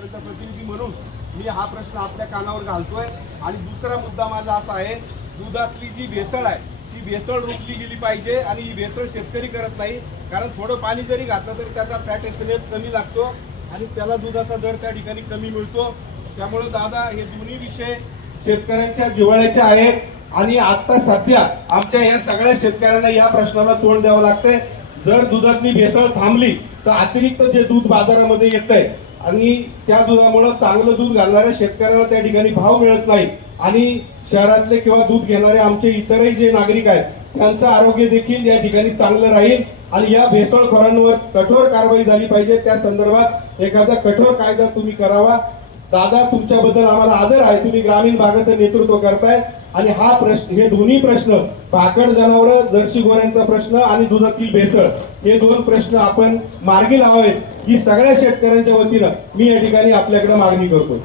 प्रतिनिधी म्हणून मी हा प्रश्न आपल्या कानावर घालतोय. आणि दुसरा मुद्दा माझा असा आहे दुधातली जी भेसळ आहे ती भेसळ रोखली गेली पाहिजे आणि ही भेसळ शेतकरी करत नाही. कारण थोडं पाणी जरी घातलं तरी त्याचा फॅट एस्टिमेट कमी लागतो आणि त्याला दुधाचा दर त्या ठिकाणी कमी मिळतो. त्यामुळे दादा हे दोन्ही विषय शेतकऱ्यांच्या जिव्हाळ्याचे आहेत. आणि आता सध्या आमच्या या सगळ्या शेतकऱ्यांना या प्रश्नाला तोंड द्यावं लागतंय. जर दुधातली भेसळ थांबली तर अतिरिक्त जे दूध बाजारामध्ये येत आहे आणि त्या दुधामुळे चांगलं दूध घालणाऱ्या शेतकऱ्याला त्या ठिकाणी भाव मिळत नाही. आणि शहरातले किंवा दूध घेणारे आमचे इतरही जे नागरिक आहेत त्यांचं आरोग्य देखील या ठिकाणी चांगलं राहील. आणि या भेसळखोरांवर कठोर कारवाई झाली पाहिजे. त्या संदर्भात एखादा कठोर कायदा तुम्ही करावा. दादा तुमच्याबद्दल आम्हाला आदर आहे. तुम्ही ग्रामीण भागाचं नेतृत्व करताय. आणि हा प्रश्न हे दोन्ही प्रश्न पाकड जनावर जर्सी गोऱ्यांचा प्रश्न आणि दुधातील भेसळ हे दोन प्रश्न आपण मार्गी लावावेत. ही सगळ्या शेतकऱ्यांच्या वतीनं मी या ठिकाणी आपल्याकडे मागणी करतो